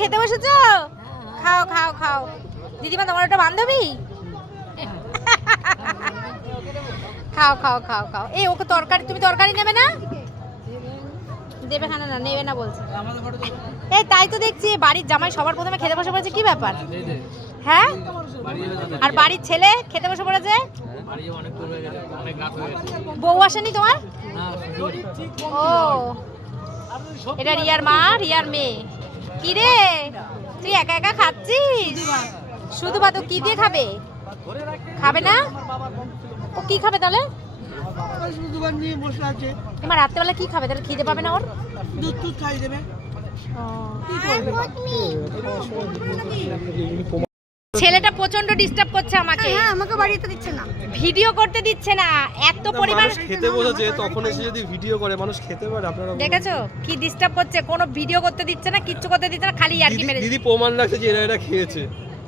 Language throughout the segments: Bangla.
খেতে বসেছ? খাও খাও খাও। দিদিমা, তোমার একটা বান্ধবী? খাও খাও খাও খাও। এই, ওকে তরকারি, তুমি তরকারি নেবে না? দেবে খানা না নেবে না বলছে। এই, তাই তো দেখছি বাড়ির জামাই সবার প্রথমে খেতে বসে পড়েছে, কি ব্যাপার? হ্যাঁ? আর বাড়ির ছেলে খেতে বসে পড়েছে? বউ আসেনি তোমার? ও। এটা রিয়ার মা, রিয়ার মেয়ে। কি রে তুই একা একা খাচ্ছিস? শুধু ভাত কি দিয়ে খাবে? খাবে না? ও কি খাবে তাহলে? দুবার নিয়ে বসে আছে তোমার রাত্রেবেলা কি খাবে? তাহলে খিদে পাবে না ওর? দুধ টুধ খাই দেবে ছেলেটা প্রচণ্ড ডিস্টার্ব করছে আমাকে। হ্যাঁ আমাকে বাড়িতে দিচ্ছে না। ভিডিও করতে দিচ্ছে না। এত পরিমাণ খেতে বসেছে তখন এসে যদি ভিডিও করে মানুষ খেতে পারে আপনারা দেখেছ? কি ডিস্টার্ব করছে? কোনো ভিডিও করতে দিচ্ছে না কিচ্ছু করতে দিচ্ছে না খালি ইয়ার্কি মেরে দিদি প্রমাণ রাখছে যে এরা এটা খেয়েছে।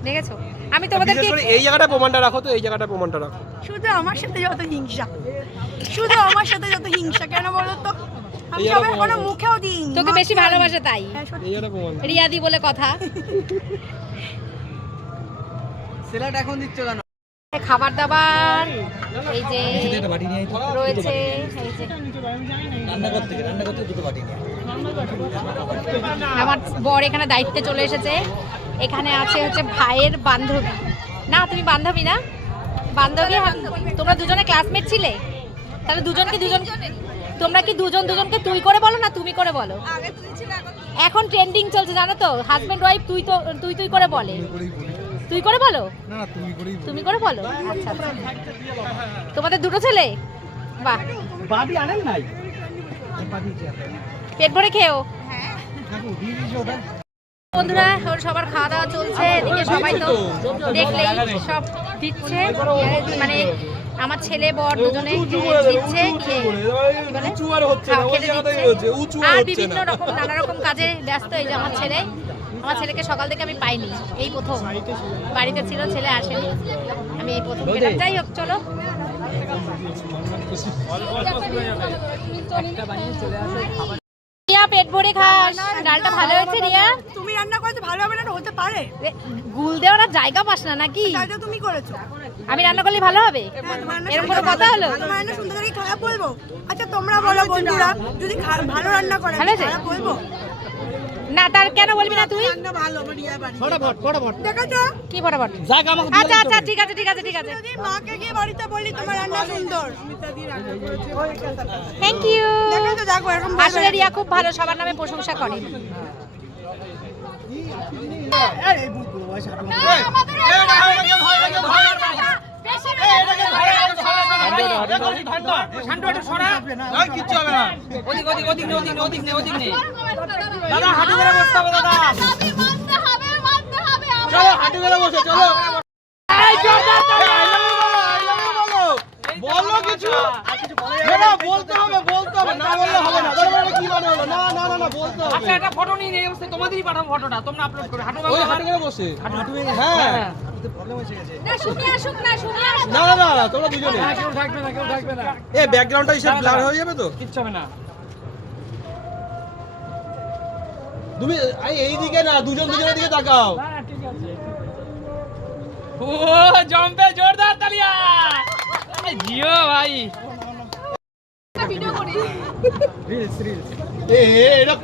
দেখেছ? আমি তোমাদেরকে এই জায়গাটা প্রমাণটা রাখো তো এই জায়গাটা প্রমাণটা রাখো। শুধু আমার সাথে যত হিংসা। শুধু আমার সাথে যত হিংসা কেন বলো তো? আমি সবাই কোনো মুখেও দিই তোকে বেশি ভালোবাসে তাই। হ্যাঁ, এই জায়গাটা প্রমাণ রিয়াদি বলে কথা। স্যালাড এখন দিচ্ছ কেন? খাবার দাবার এই যে রয়েছে এই যে রান্না করতে গিয়ে রান্না দুটো বাটি নিয়ে আমার বর এখানে দায়িত্বে চলে এসেছে। এখানে আছে হচ্ছে ভাইয়ের বান্ধবী। না তুমি বান্ধবী না? বান্ধবী তোমরা দুজনে ক্লাসমেট ছিলে? তাহলে দুজনকে দুজন তোমরা কি দুজন দুজনকে তুই করে বলো না তুমি করে বলো? এখন ট্রেন্ডিং চলছে জানো তো? হাজবেন্ড ওয়াইফ তুই তো তুই তুই করে বলে। তুই করে বলো? না তুমি করেই তুমি করে বলো? আচ্ছা আচ্ছা। তোমাদের দুটো ছেলে? বাহ। বাটি আনেন নাই? পেট ভরে খেও বন্ধুরা ওর সবার খাওয়া দাওয়া চলছে এদিকে সবাই তো দেখলেই সব দিচ্ছে। মানে আমার ছেলে বর দুজনে দিচ্ছে খেতে দিচ্ছে। আর বিভিন্ন রকম নানা রকম কাজে ব্যস্ত এই যে আমার ছেলে। আমার ছেলেকে সকাল থেকে আমি পাইনি এই প্রথম। বাড়িতে ছিল ছেলে আসেনি। আমি এই প্রথম পেলাম যাই হোক চলো। রিয়া পেট ভরে খাস। ডালটা ভালো হয়েছে রিয়া? তুমি রান্না করেছ ভালো হবে না হতে পারে। গুল দেওয়ার আর জায়গা পাস না নাকি? তুমি করেছ। আমি রান্না করলে ভালো হবে? হ্যাঁ, এরকম কোনো কথা হলো? তোমার রান্না শুনতে থাকি খারাপ বলব? আচ্ছা তোমরা বলো বন্ধুরা যদি খা- ভালো রান্না করে খারাপ বলব? না তার কেন বলবি না তুই ফটাফট ফটাফট কি ফটাফট আচ্ছা আচ্ছা ঠিক আছে ঠিক আছে ঠিক আছে মাকে গিয়ে বাড়িতে বলি তোমার রান্না সুন্দর থ্যাংক ইউ আসলে রিয়া খুব ভালো সবার নামে প্রশংসা করে কিচ্ছু হবে না ওদিক ওদিক ওদিক ওদিক ওদিক নে ওদিক নে দাদা হাঁটু করে বসতে হবে দাদা চলো হাঁটু করে বসো চলো এই জোরদার তালি, I love you বলো, I love you বলো। বলো কিছু না, না, বলতে হবে বলতে হবে না বললে হবে না আচ্ছা একটা ফটো নিয়ে এই অবস্থায় তোমাদেরই পাঠাবো ফটোটা তোমরা আপলোড করে। হাঁটু ওই হাঁটু করে বসে। হ্যাঁ। না না না না না না তোমরা দুজনে কেউ থাকবে না কেউ থাকবে না। এ ব্যাকগ্রাউন্ডটা হিসেব ব্লার হয়ে যাবে তো? কিচ্ছু হবে না। তুমি এই- দিকে না দুজন দুজনের দিকে তাকাও। না না ঠিক আছে। ও জম্পে জোরদার তালিয়া! জিও ভাই। এ এ, এটা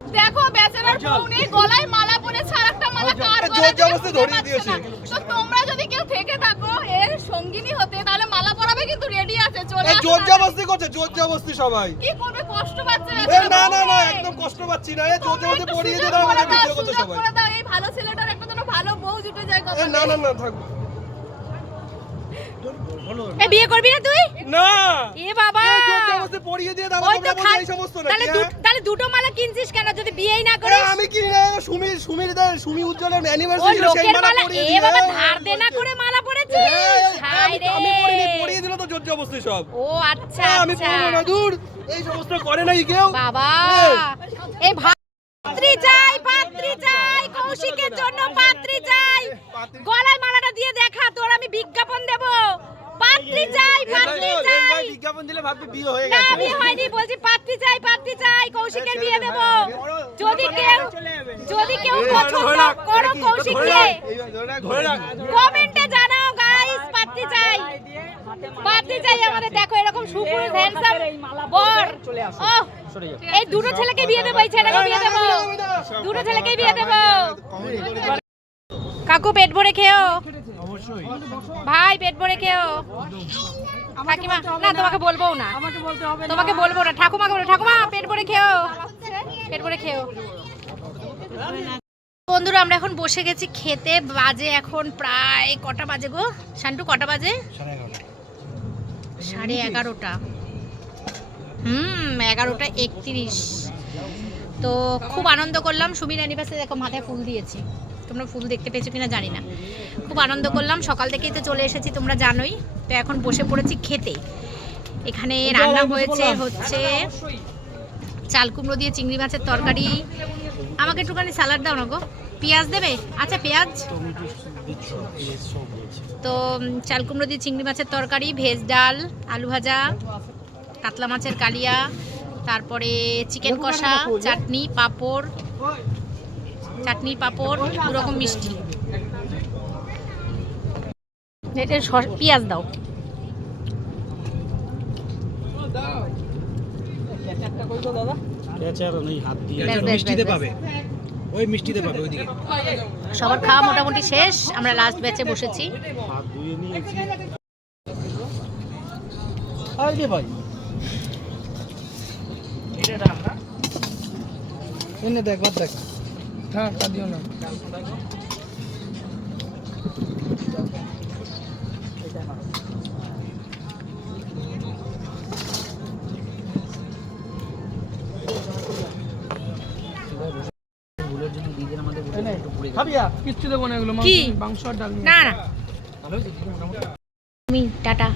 দেখো বেচারার বউ গলায় মালা পরেছে আর মালা কার গলায় জবরদস্তি ধরিয়ে দিয়েছে। না। তো তোমরা যদি কেউ থেকে থাকো এর সঙ্গিনী হতে তাহলে মালা পরাবে কিন্তু রেডি আছে চলে আসো জোর জবরদস্তি করছে জোর জবরদস্তি সবাই। কি করবে কষ্ট পাচ্ছে না না না একদম কষ্ট পাচ্ছি না। এ জোর জবরদস্তি একটু দিয়ে দাও আমাকে ভিডিও করছে সবাই। এই ভালো ছেলেটার একটা যেন ভালো বউ জুটে যায় কথা না না না থাক। এ বিয়ে করবি না তুই? না। এ বাবা। পড়িয়ে দিয়ে দাও এই সমস্ত তাহলে নাকি দু- হ্যাঁ? তাহলে দুটো মালা কিনছিস কেন? যদি বিয়েই না করিস? আমি কি না সুমির সুমির দা সুমি উজ্জ্বলের অ্যানিভার্সারি সেই মালা পরিয়ে এ বাবা দাও। ধার দেনা করে মালা এ, হাই আমি রে। আমি পড়িনি পরিয়ে দিল তো জোর জবরদস্তি সব। ও আচ্ছা আমি আচ্ছা। না দূর। এই সমস্ত করে নাই কেউ। বাবা এ। এই চাই পাত্রী চাই কৌশিকের জন্য পাত্রী চাই। গলায় মালাটা দিয়ে দেখা তোর আমি বিজ্ঞাপন দেব। পাত্রী চাই পাত্রী চাই। বিজ্ঞাপন দিলে ভাববে বিয়ে হয়ে না গেছে। বিয়ে হয়নি বলছি পাত্রী চাই পাত্রী চাই কৌশিকের বিয়ে দেব। যদি কেউ যদি কেউ পছন্দ করো কৌশিককে। কমেন্টে জানাও গাইস পাত্রী চাই। পাত্রী চাই আমাদের। দেখো এরকম সুপুরুষ হ্যান্ডসাম বর। এই দুটো ছেলেকে বিয়ে দেবো এই ছেলেকে বিয়ে দেবো। দুটো ছেলেকে বিয়ে দেবো। কাকু পেট ভরে খেও ভাই পেট ভরে খেও কাকিমা না তোমাকে বলব না। আমাকে বলতে হবে তোমাকে বলব না। ঠাকুমাকে বলো ঠাকুমা পেট ভরে খেও পেট ভরে খেও বন্ধুরা আমরা এখন বসে গেছি খেতে। বাজে এখন প্রায় কটা বাজে গো? শান্টু কটা বাজে? সাড়ে এগারোটা। হুম এগারোটা একত্রিশ। তো খুব আনন্দ করলাম। সুমির অ্যানিভার্সারি দেখো মাথায় ফুল দিয়েছি। তোমরা ফুল দেখতে পেয়েছ কিনা জানি না। খুব আনন্দ করলাম। সকাল থেকেই তো চলে এসেছি তোমরা জানোই। তো এখন বসে পড়েছি খেতে। এখানে রান্না হয়েছে হচ্ছে চাল কুমড়ো দিয়ে চিংড়ি মাছের তরকারি। আমাকে একটুখানি স্যালাড দাও না গো। পেঁয়াজ দেবে? আচ্ছা পেঁয়াজ? তো চাল কুমড়ো দিয়ে চিংড়ি মাছের তরকারি ভেজ ডাল আলু ভাজা কাতলা মাছের কালিয়া তারপরে চিকেন কষা চাটনি পাঁপড়। চাটনি পাঁপড় রকম মিষ্টি। এটা পেঁয়াজ দাও। ব্যাস, ব্যাস, মিষ্টিতে ব্যাস, পাবে। ওই মিষ্টিতে পাবে ওইদিকে। সবার খাওয়া মোটামুটি শেষ আমরা লাস্ট ব্যাচে বসেছি। ভাই। দেখ। না। কিচ্ছু দেবো না এগুলো কি? মাংস- মাংস আর ডাল না না। তুমি টাটা।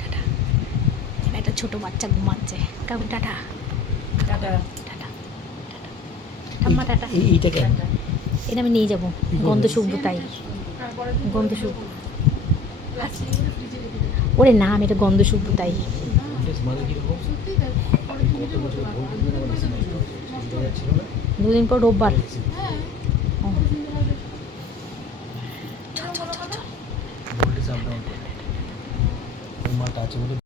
টাটা। একটা ছোট বাচ্চা ঘুমাচ্ছে। কাকু টাটা। টাটা। টাটা ঠাম্মা টাটা। এইটা কেন এটা আমি নিয়ে যাব। গন্ধ শুকবো তাই। গন্ধ শুকবো ওরে না আমি এটা গন্ধ শুকবো তাই। দুদিন পর রোববার। Voltage up down